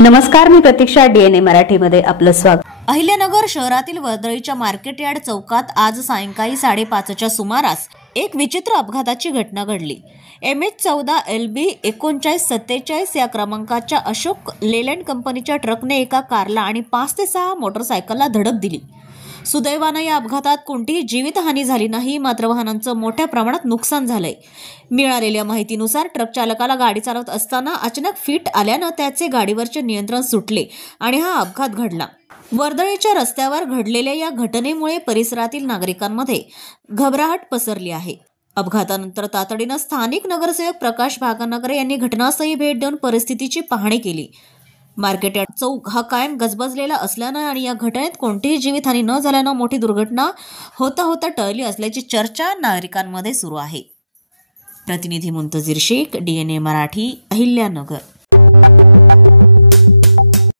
नमस्कार, मी प्रतीक्षा. DNA मराठीमध्ये आपलं स्वागत. अहिल्यानगर शहरातील वर्दळीच्या मार्केट यार्ड चौकात आज सायंकाळी 5:30च्या सुमारास एक विचित्र अपघाताची घटना घडली. MH14 LB 3947 या क्रमांकाच्या अशोक लेलँड कंपनीच्या ट्रकने एका कारला आणि 5 ते 6 मोटरसायकलला धडक दिली. सुदैवानं या अपघातात कोणतीही जीवितहानी झाली नाही, मात्र वाहनांचं मोठ्या प्रमाणात नुकसान झालंय. मिळालेल्या माहितीनुसार ट्रक चालकाला गाडी चालवत असताना अचानक फिट आल्यानं त्याचे गाडीवरचे नियंत्रण सुटले आणि हा अपघात घडला. वर्दळीच्या रस्त्यावर घडलेल्या या घटनेमुळे परिसरातील नागरिकांमध्ये घबराहट पसरली आहे. अपघातानंतर तातडीनं स्थानिक नगरसेवक प्रकाश भागानगरे यांनी घटनास्थळी भेट देऊन परिस्थितीची पाहणी केली. मार्केट यार्ड चौक हा कायम गजबजलेला असल्यानं आणि या घटनेत कोणतीही जीवितहानी न झाल्यानं मोठी दुर्घटना होता टळली असल्याची चर्चा नागरिकांमध्ये सुरू आहे. प्रतिनिधी मुंतजीर शेख, DNA मराठी, अहिल्यानगर.